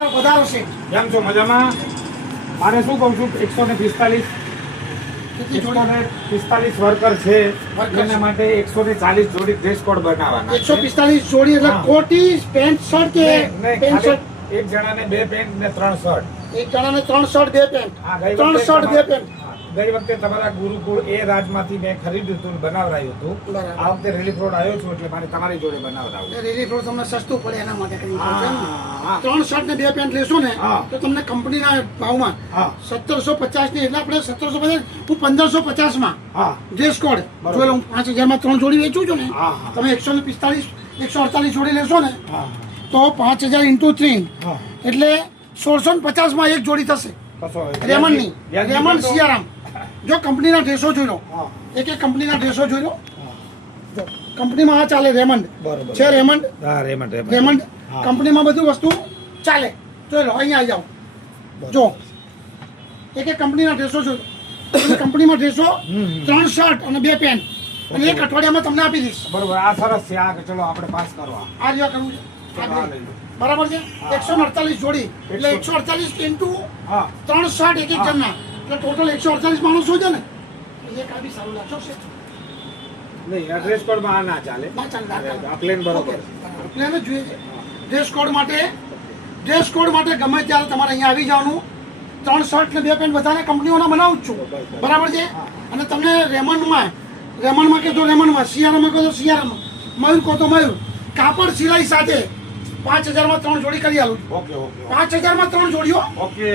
વધારો છે. કેમ છો મજામાં? મારે શું કહું છું 145 વર્કર છે એના માટે 140 જોડી ડ્રેસ કોડ બનાવવાના 145 જોડી એટલે કોટી પેન્ટ શર્ટ કે પેન્ટ શર્ટ એક જણાને 2 પેન્ટ ને 3 શર્ટ. એક જણાને 3 શર્ટ 2 પેન્ટ હા, 3 શર્ટ 2 પેન્ટ. ગઈ વખતે તમારા ગુરુકુળ એ રાજમાંથી મેં ખરીદ્યું હતું, બનાવરાયું હતું. બરાબર. આ વખતે રિલીફ રોડ આવ્યો છું એટલે મારે તમારી જોડે બનાવરાવું. રિલીફ રોડ તમને સસ્તું પડે એના માટે કરીને હા, હા. 3 શર્ટ ને 2 પેન્ટ લેશો ને હા. તો તમને કંપનીના ભાવમાં હા 1750 ની એટલે આપણે 1750 હું 1550 માં હા ડ્રેસ કોડ બરાબર. જો હું 5000 માં 3 જોડી વેચું છું ને હા, હા. તમે 145 148 જોડી લેશો ને હા તો 5000 × 3 હા એટલે 1650 માં એક જોડી થશે. કશો રેમન્ડની વ્યાજબી રેમન્ડ તો- સિયારામ જો કંપનીના ડ્રેસો જોઈ લો હા એક કંપનીના ડ્રેસો જોઈ લો હા. જો કંપનીમાં આ ચાલે રેમન્ડ બરોબર. છે રેમન્ડ હા રેમન્ડ રેમન્ડ હા. કંપનીમાં બધું વસ્તુ ચાલે જોઈ લો અહીંયા આવી જાઓ જો એક કંપનીના ડ્રેસો જોઈ લો અને કંપનીમાં ડ્રેસો 3 શર્ટ અને 2 પેન્ટ અને એક અઠવાડિયામાં તમને આપી દઈશ. બરોબર. આ સરસ છે. આ ચલો આપણે પાસ કરવા. આ જેવા કરવું છે ચલો આ લઈ લો. બરાબર છે. હા. 148 જોડી એટલે 148 હા 3 શર્ટ એક હા. જણના એટલે ટોટલ 148 માણસો છે ને એક આ બી સારું લાગશે છે. નહીં, આ ડ્રેસ કોડમાં આ ના ચાલે. ના ચાલે, ના ચાલે. આ પ્લેન બરોબર. પ્લેન જ જોઈએ છે. ડ્રેસ કોડ માટે ગમે ત્યારે તમારે અહીંયા આવી જવાનું. 3 શર્ટ ને 2 પેન્ટ બધાને કંપનીઓના બનાવું જ છું. બરાબર છે. અને તમને રેમન્ડમાં કે તો રેમન્ડમાં, શિયાળામાં કહો તો શિયાળામાં, મયુર કહો તો મયુર, કાપડ સિલાઈ સાથે 5000 માં 3 જોડી કરી આલું છું. ઓકે ઓકે 5000 માં 3 જોડીઓ ઓકે.